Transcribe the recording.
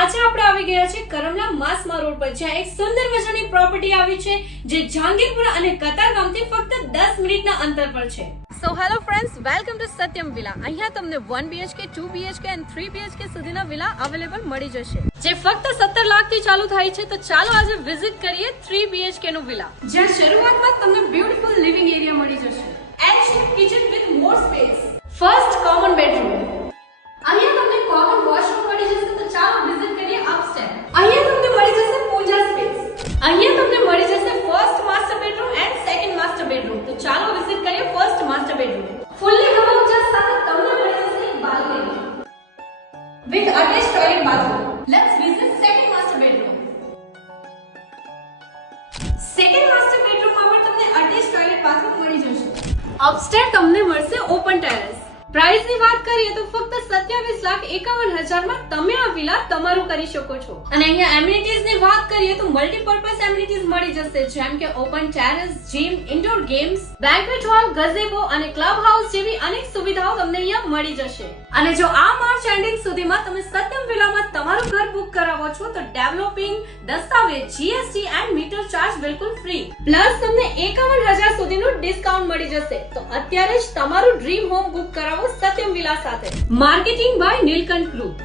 આજે આપણે આવી ગયા છે કરમલા માસમા રોડ પર, જ્યાં એક સુંદર મજાની પ્રોપર્ટી આવી છે જે જહાંગીરપુરા અને કતારગામથી ફક્ત 10 મિનિટના અંતર પર છે. So hello friends, welcome to Satyam villa. અહીંયા તમને 1 BHK 2 BHK અને 3 BHK સુધીના વિલા અવેલેબલ મળી જશે, જે ફક્ત 17 લાખથી ચાલુ થાય છે. તો ચાલો આજે વિઝિટ કરીએ 3 BHK નું વિલા, જ્યાં શરૂઆતમાં તમને બ્યુટીફુલ લિવિંગ એરિયા મળી જશે, L-shape kitchen with more space, first common bedroom. અહીંયા તમને કોમન વોશરૂમ મળી જશે. તો ચાલો વિઝિટ કરીએ અપસ્ટેર. અહીંયા તમને મળી જશે પૂજા સ્પેસ. અહીંયા તમને મળી જશે first master bedroom and second master bedroom. તો ચાલો વિઝિટ કરીએ ફર્સ્ટ માસ્ટર બેડરૂમ. ફુલ્લી હવા ઉજાસ સાથે તમને મળી જશે એક balcony with attach toilet bathroom. Let's visit second master bedroom. Second master બેડરૂમમાં પણ તમને અટેચ ટોયલેટ બાથરૂમ મળી જશે. અપસ્ટેર તમને મળશે ઓપન ટેરેસ. પ્રાઇસ ની વાત કરીએ તો ફક્ત 27,51,000 માં તમે આ વિલા તમારું કરી શકો છો. અને અહીંયા એમિનિટીઝ ની વાત કરીએ તો મલ્ટીપર્પઝ એમિનિટીઝ મળી જશે, જેમ કે open terrace, gym, indoor games, banquet hall, gazebo અને ક્લબ હાઉસ જેવી અનેક સુવિધાઓ તમને અહીંયા મળી જશે. અને જો આ માર્ચ એન્ડિંગ સુધીમાં તમે સત્યમ વિલામાં તમારું ઘર બુક કરાવો છો તો ડેવલપિંગ, દસ્તાવેજ, GST એન્ડ મીટર ચાર્જ બિલકુલ ફ્રી. પ્લસ તમને 51,000 સુધીનું ડિસ્કાઉન્ટ મળી જશે. તો અત્યારે જ તમારું ડ્રીમ હોમ બુક કરાવો સત્યમ વિલા સાથે. Marketing by Neelkanth group.